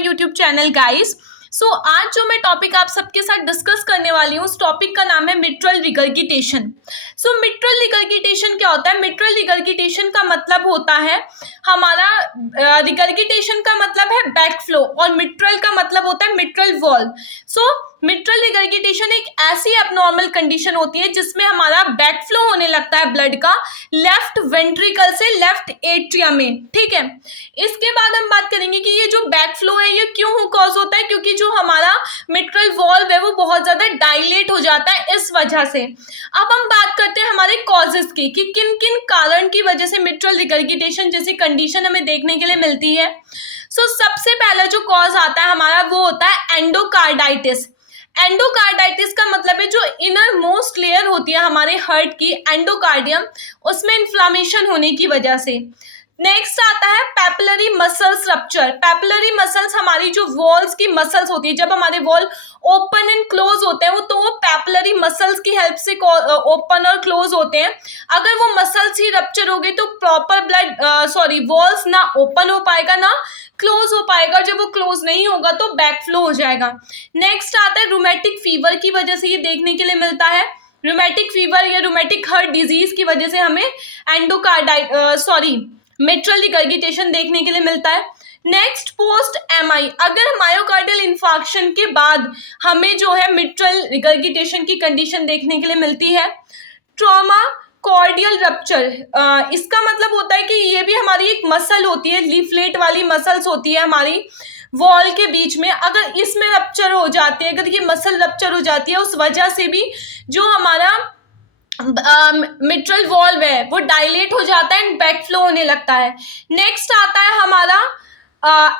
My YouTube channel guys. आज जो मैं टॉपिक आप सबके साथ डिस्कस करने वाली हूँ, उस टॉपिक का नाम है मिट्रल रिगर्गिटेशन। मिट्रल रिगर्गिटेशन क्या होता है? मिट्रल रिगर्गिटेशन का मतलब होता है हमारा रिगर्गिटेशन का मतलब है बैकफ्लो और मिट्रल का मतलब होता है मिट्रल वॉल। मिट्रल रिगर्गिटेशन एक ऐसी एबनॉर्मल कंडीशन होती है जिसमें हमारा बैकफ्लो होने लगता है ब्लड का लेफ्ट वेंट्रिकल से लेफ्ट एट्रियम में। ठीक है, इसके बाद हम बात करेंगे कि ये जो बैकफ्लो है ये क्यों कॉज होता है, क्योंकि जो हमारा मिट्रल वॉल्व है वो बहुत ज्यादा डायलेट हो जाता है इस वजह से। अब हम बात करते हैं हमारे कॉजेस की कि किन किन कारण की वजह से मिट्रल रिगर्गिटेशन जैसी कंडीशन हमें देखने के लिए मिलती है। सबसे पहला जो कॉज आता है हमारा वो होता है एंडोकार्डाइटिस। एंडोकार्डाइटिस का मतलब है जो इनर मोस्ट लेयर होती है हमारे हार्ट की एंडोकार्डियम, उसमें इन्फ्लामेशन होने की वजह से। नेक्स्ट आता है papillary muscles rupture. Papillary muscles हमारी जो वॉल्स की मसल्स होती है, जब हमारे वॉल ओपन एंड क्लोज होते हैं तो वो पैपिलरी मसल्स की हेल्प से ओपन और क्लोज होते हैं। अगर वो मसल्स ही रप्चर हो गई तो प्रॉपर वॉल्स ना ओपन हो पाएगा ना क्लोज हो पाएगा। जब वो क्लोज नहीं होगा तो बैकफ्लो हो जाएगा। नेक्स्ट आता है रूमेटिक फीवर की वजह से ये देखने के लिए मिलता है। रूमेटिक फीवर या रूमेटिक हार्ट डिजीज की वजह से हमें मिट्रल रिगर्गिटेशन देखने के लिए मिलता है। नेक्स्ट पोस्ट एमआई, अगर मायोकार्डियल इंफार्क्शन के बाद हमें जो है मिट्रल रिगर्गिटेशन की कंडीशन देखने के लिए मिलती है। ट्रॉमा कॉर्डियल रप्चर, इसका मतलब होता है कि ये भी हमारी एक मसल होती है, लीफलेट वाली मसल्स होती है हमारी वॉल के बीच में। अगर इसमें रप्चर हो जाती है, अगर ये मसल रप्चर हो जाती है, उस वजह से भी जो हमारा मिट्रल वॉल्व है वो डायलेट हो जाता है एंड बैकफ्लो होने लगता है। नेक्स्ट आता है हमारा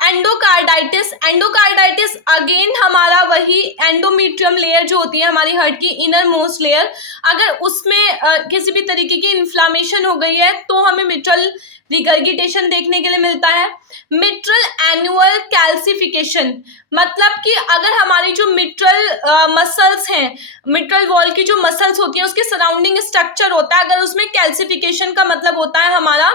एंडोकार्डाइटिस। एंडोकार्डाइटिस अगेन हमारा वही एंडोमीट्रियम लेयर जो होती है हमारी हार्ट की इनर मोस्ट लेयर, अगर उसमें किसी भी तरीके की इन्फ्लामेशन हो गई है तो हमें मिट्रल रिगर्गिटेशन देखने के लिए मिलता है। मिट्रल एनुअल कैल्सिफिकेशन, मतलब कि अगर हमारी जो मिट्रल मसल्स हैं, मिट्रल वॉल की जो मसल्स होती हैं उसके सराउंडिंग स्ट्रक्चर होता है, अगर उसमें कैल्सिफिकेशन का मतलब होता है हमारा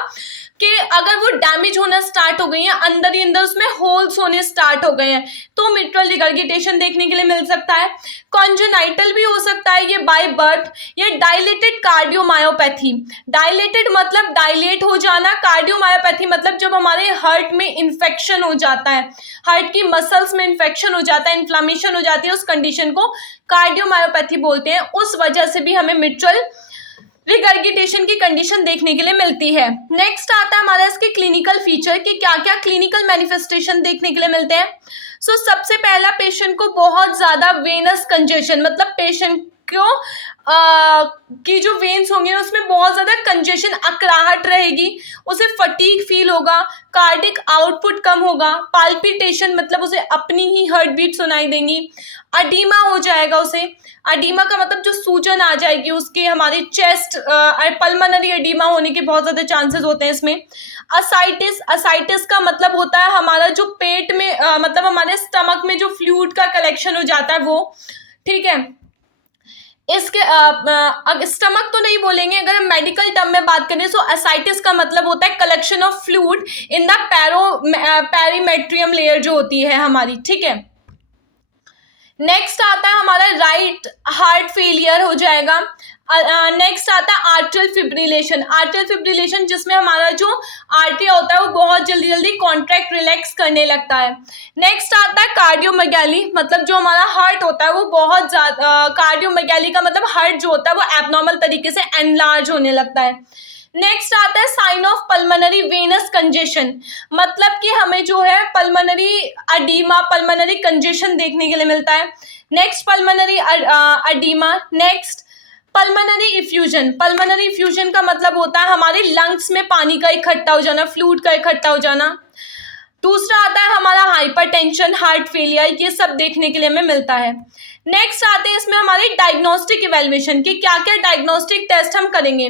कि अगर वो डैमेज होना स्टार्ट हो गई है, अंदर ही अंदर उसमें होल्स होने स्टार्ट हो गए हैं, तो मिट्रल रिगर्गिटेशन देखने के लिए मिल सकता है। कॉन्जेनाइटल भी हो सकता है ये बाय बर्थ। ये डायलेटेड कार्डियोमायोपैथी, डायलेटेड मतलब डायलेट हो जाना, कार्डियोमायोपैथी मतलब जब हमारे हार्ट में इन्फेक्शन हो जाता है, हार्ट की मसल्स में इन्फेक्शन हो जाता है, इन्फ्लामेशन हो जाती है, उस कंडीशन को कार्डियोमायोपैथी बोलते हैं। उस वजह से भी हमें मिट्रल रिगर्गिटेशन की कंडीशन देखने के लिए मिलती है। नेक्स्ट आता है हमारा इसके क्लिनिकल फीचर कि क्या क्या क्लिनिकल मैनिफेस्टेशन देखने के लिए मिलते हैं। सबसे पहला पेशेंट को बहुत ज्यादा वेनस कंजेशन, मतलब पेशेंट को की जो वेन्स होंगे उसमें बहुत ज्यादा कंजेशन, अकड़ाहट रहेगी, उसे फटीग फील होगा, कार्डिक आउटपुट कम होगा, पाल्पिटेशन मतलब उसे अपनी ही हार्ट बीट सुनाई देंगी, अडीमा हो जाएगा उसे। अडीमा का मतलब जो सूजन आ जाएगी उसके हमारे चेस्ट, पल्मोनरी अडीमा होने के बहुत ज्यादा चांसेस होते हैं इसमें। असाइटिस, असाइटिस का मतलब होता है हमारा जो पेट में मतलब हमारे स्टमक में जो फ्लूइड का कलेक्शन हो जाता है वो। ठीक है, इसके स्टमक तो नहीं बोलेंगे, अगर हम मेडिकल टर्म में बात करें तो असाइटिस का मतलब होता है collection of fluid in the perimetrium layer जो होती है हमारी। ठीक है, नेक्स्ट आता है हमारा राइट हार्ट फेलियर हो जाएगा। नेक्स्ट आता है आर्टरियल फिब्रिलेशन। आर्टरियल फिब्रिलेशन जिसमें हमारा जो आर्टरी होता है वो बहुत जल्दी जल्दी कॉन्ट्रैक्ट रिलैक्स करने लगता है। नेक्स्ट आता है कार्डियोमेगाली, मतलब जो हमारा हार्ट होता है वो बहुत ज्यादा, कार्डियोमेगाली का मतलब हार्ट जो होता है वो एबनॉर्मल तरीके से एनलार्ज होने लगता है। नेक्स्ट आता है sign of pulmonary venous congestion, मतलब कि हमें जो है पल्मोनरी अडीमा, पल्मोनरी कंजेशन देखने के लिए मिलता है। Next pulmonary oedema. Next pulmonary effusion. Pulmonary effusion का मतलब होता है हमारे लंग्स में पानी का इकट्ठा हो जाना, फ्लूइड का इकट्ठा हो जाना। दूसरा आता है हमारा हाइपरटेंशन, हार्ट फेलियर, ये सब देखने के लिए हमें मिलता है। नेक्स्ट आते हैं इसमें हमारे डायग्नोस्टिक इवेल्युएशन कि क्या क्या डायग्नोस्टिक टेस्ट हम करेंगे।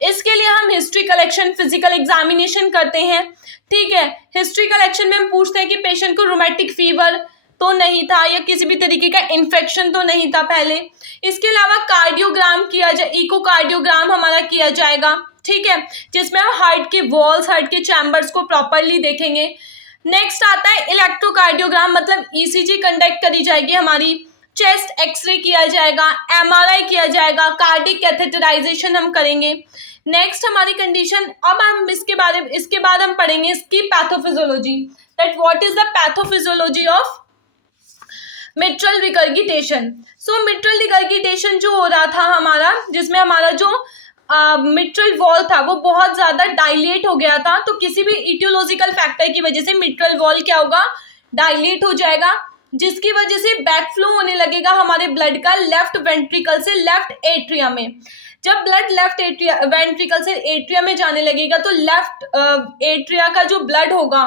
इसके लिए हम हिस्ट्री कलेक्शन, फिजिकल एग्जामिनेशन करते हैं। ठीक है, हिस्ट्री कलेक्शन में हम पूछते हैं कि पेशेंट को रूमेटिक फीवर तो नहीं था या किसी भी तरीके का इन्फेक्शन तो नहीं था पहले। इसके अलावा कार्डियोग्राम किया जाए, इकोकार्डियोग्राम हमारा किया जाएगा। ठीक है, जिसमें हम हार्ट के वॉल्स, हार्ट के चैम्बर्स को प्रॉपरली देखेंगे। नेक्स्ट आता है इलेक्ट्रोकार्डियोग्राम, मतलब ईसीजी कंडक्ट करी जाएगी हमारी, चेस्ट एक्सरे किया जाएगा, एमआरआई किया जाएगा, कार्डिक कैथेटराइजेशन हम करेंगे। नेक्स्ट हमारी कंडीशन, अब हम इसके बाद हम पढ़ेंगे इसकी pathophysiology, that what is the pathophysiology of mitral regurgitation. So mitral regurgitation जो हो रहा था हमारा, जिसमें हमारा जो मिट्रल वॉल था वो बहुत ज़्यादा डायलेट हो गया था, तो किसी भी इटियोलॉजिकल फैक्टर की वजह से मिट्रल वॉल क्या होगा, डायलेट हो जाएगा, जिसकी वजह से बैकफ्लो होने लगेगा हमारे ब्लड का लेफ्ट वेंट्रिकल से लेफ्ट एट्रिया में। जब ब्लड लेफ्ट वेंट्रिकल से एट्रिया में जाने लगेगा तो लेफ्ट एट्रिया का जो ब्लड होगा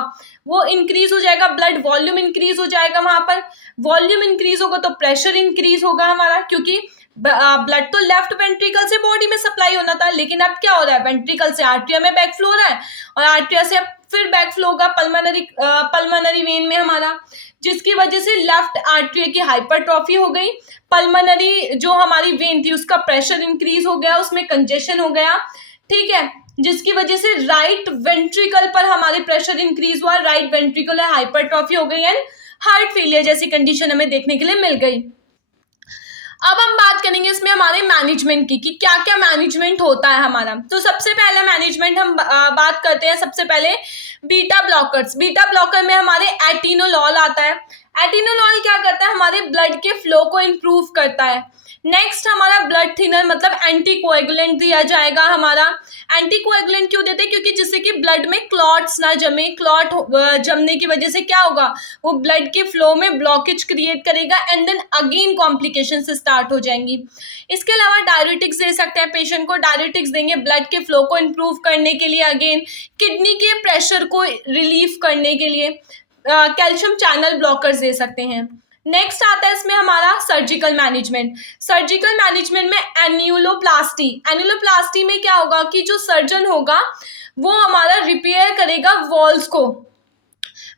वो इंक्रीज हो जाएगा, ब्लड वॉल्यूम इंक्रीज हो जाएगा, वहां पर वॉल्यूम इंक्रीज होगा तो प्रेशर इंक्रीज होगा हमारा, क्योंकि ब्लड तो लेफ्ट वेंट्रिकल से बॉडी में सप्लाई होना था, लेकिन अब क्या हो रहा है, वेंट्रिकल से आर्टरिया में बैकफ्लो हो रहा है और आर्टरिया से फिर बैकफ्लो होगा पल्मोनरी वेन में हमारा, जिसकी वजह से लेफ्ट आर्टरी की हाइपरट्रॉफी हो गई, पल्मोनरी जो हमारी वेन थी उसका प्रेशर इंक्रीज हो गया, उसमें कंजेशन हो गया, ठीक है, जिसकी वजह से राइट वेंट्रिकल पर हमारे प्रेशर इंक्रीज हुआ, राइट वेंट्रिकुलर हाइपरट्रॉफी हो गई एंड हार्ट फेलियर जैसी कंडीशन हमें देखने के लिए मिल गई। अब हम बात करेंगे इसमें हमारे मैनेजमेंट की कि क्या क्या मैनेजमेंट होता है हमारा। तो सबसे पहले मैनेजमेंट हम बात करते हैं, सबसे पहले बीटा ब्लॉकर्स। बीटा ब्लॉकर में हमारे एटिनोलॉल आता है। एटिनोलॉल क्या करता है, हमारे ब्लड के फ्लो को इम्प्रूव करता है। नेक्स्ट हमारा ब्लड थिनर मतलब एंटीकोएगुलेंट दिया जाएगा हमारा। एंटीकोएगुलेंट क्यों देते हैं, क्योंकि जिससे कि ब्लड में क्लॉट्स ना जमे, क्लॉट जमने की वजह से क्या होगा, वो ब्लड के फ्लो में ब्लॉकेज क्रिएट करेगा एंड देन अगेन कॉम्प्लिकेशन से स्टार्ट हो जाएंगी। इसके अलावा डायरेटिक्स दे सकते हैं पेशेंट को, डायरेटिक्स देंगे ब्लड के फ्लो को इम्प्रूव करने के लिए, अगेन किडनी के प्रेशर को रिलीफ करने के लिए कैल्शियम चैनल ब्लॉकर्स दे सकते हैं। नेक्स्ट आता है इसमें हमारा सर्जिकल मैनेजमेंट। सर्जिकल मैनेजमेंट में एन्यूलोप्लास्टी। एन्यूलोप्लास्टी में क्या होगा कि जो सर्जन होगा वो हमारा रिपेयर करेगा वॉल्स को,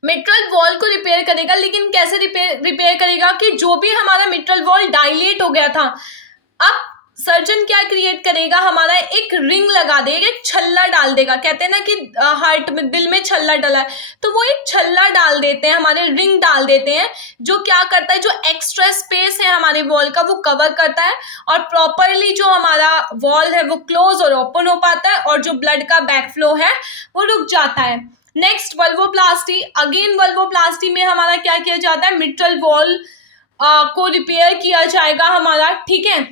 मिट्रल वॉल को रिपेयर करेगा, लेकिन कैसे रिपेयर करेगा कि जो भी हमारा मिट्रल वॉल डायलेट हो गया था, अब सर्जन क्या क्रिएट करेगा, हमारा एक रिंग लगा देगा, एक छल्ला डाल देगा। कहते हैं ना कि हार्ट में, दिल में छल्ला डला है, तो वो एक छल्ला डाल देते हैं, हमारे रिंग डाल देते हैं, जो क्या करता है, जो एक्स्ट्रा स्पेस है हमारे वॉल का वो कवर करता है और प्रॉपरली जो हमारा वॉल है वो क्लोज और ओपन हो पाता है और जो ब्लड का बैकफ्लो है वो रुक जाता है। नेक्स्ट वल्वोप्लास्टी। अगेन वल्वोप्लास्टी में हमारा क्या किया जाता है, मिट्रल वॉल को रिपेयर किया जाएगा हमारा, ठीक है।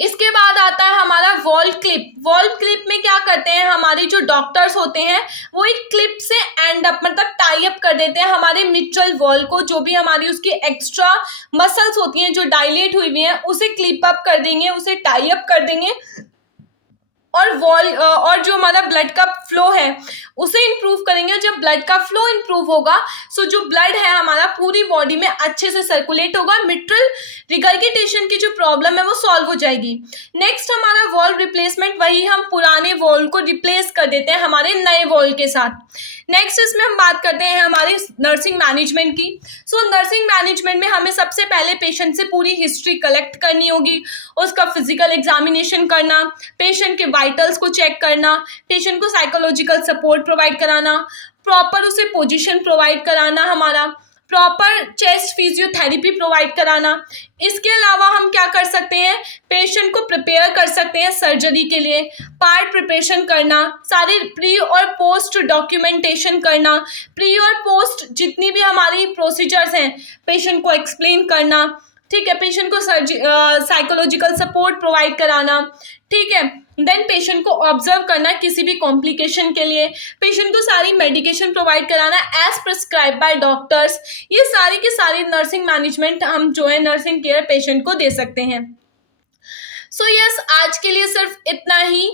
इसके बाद आता है हमारा वॉल क्लिप। वॉल क्लिप में क्या करते हैं, हमारे जो डॉक्टर्स होते हैं वो एक क्लिप से एंड अप मतलब टाई अप कर देते हैं हमारे मिट्रल वॉल को, जो भी हमारी उसकी एक्स्ट्रा मसल्स होती हैं जो डायलेट हुई हुई हैं उसे क्लिप अप कर देंगे, उसे टाई अप कर देंगे और वॉल और जो हमारा ब्लड का फ्लो है उसे इंप्रूव करेंगे। जब ब्लड का फ्लो इंप्रूव होगा सो जो ब्लड है हमारा पूरी बॉडी में अच्छे से सर्कुलेट होगा, मिट्रल रिगर्गिटेशन की जो प्रॉब्लम है वो सॉल्व हो जाएगी। नेक्स्ट हमारा वॉल रिप्लेसमेंट, वही हम पुराने वॉल को रिप्लेस कर देते हैं हमारे नए वॉल के साथ। नेक्स्ट इसमें हम बात करते हैं हमारे नर्सिंग मैनेजमेंट की। सो नर्सिंग मैनेजमेंट में हमें सबसे पहले पेशेंट से पूरी हिस्ट्री कलेक्ट करनी होगी, उसका फिजिकल एग्जामिनेशन करना, पेशेंट के वाइटल्स को चेक करना, पेशेंट को साइकोलॉजिकल सपोर्ट प्रोवाइड कराना, प्रॉपर उसे पोजीशन प्रोवाइड कराना, हमारा प्रॉपर चेस्ट फिजियोथेरेपी प्रोवाइड कराना। इसके अलावा हम क्या कर सकते हैं, पेशेंट को प्रिपेयर कर सकते हैं सर्जरी के लिए, पार्ट प्रिपरेशन करना, सारे प्री और पोस्ट डॉक्यूमेंटेशन करना, प्री और पोस्ट जितनी भी हमारी प्रोसीजर्स हैं पेशेंट को एक्सप्लेन करना, ठीक है, पेशेंट को साइकोलॉजिकल सपोर्ट प्रोवाइड कराना, ठीक है, देन पेशेंट को ऑब्जर्व करना किसी भी कॉम्प्लिकेशन के लिए, पेशेंट को सारी मेडिकेशन प्रोवाइड कराना एज प्रिस्क्राइब बाय डॉक्टर्स। ये सारी की सारी नर्सिंग मैनेजमेंट हम जो है नर्सिंग केयर पेशेंट को दे सकते हैं। सो यस, आज के लिए सिर्फ इतना ही।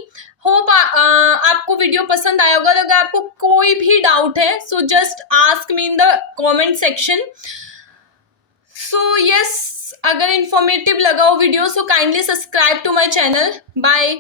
होप आपको वीडियो पसंद आया होगा। अगर आपको कोई भी डाउट है so just ask me in the comment section. So yes, अगर इंफॉर्मेटिव लगा हो video so kindly subscribe to my channel. Bye.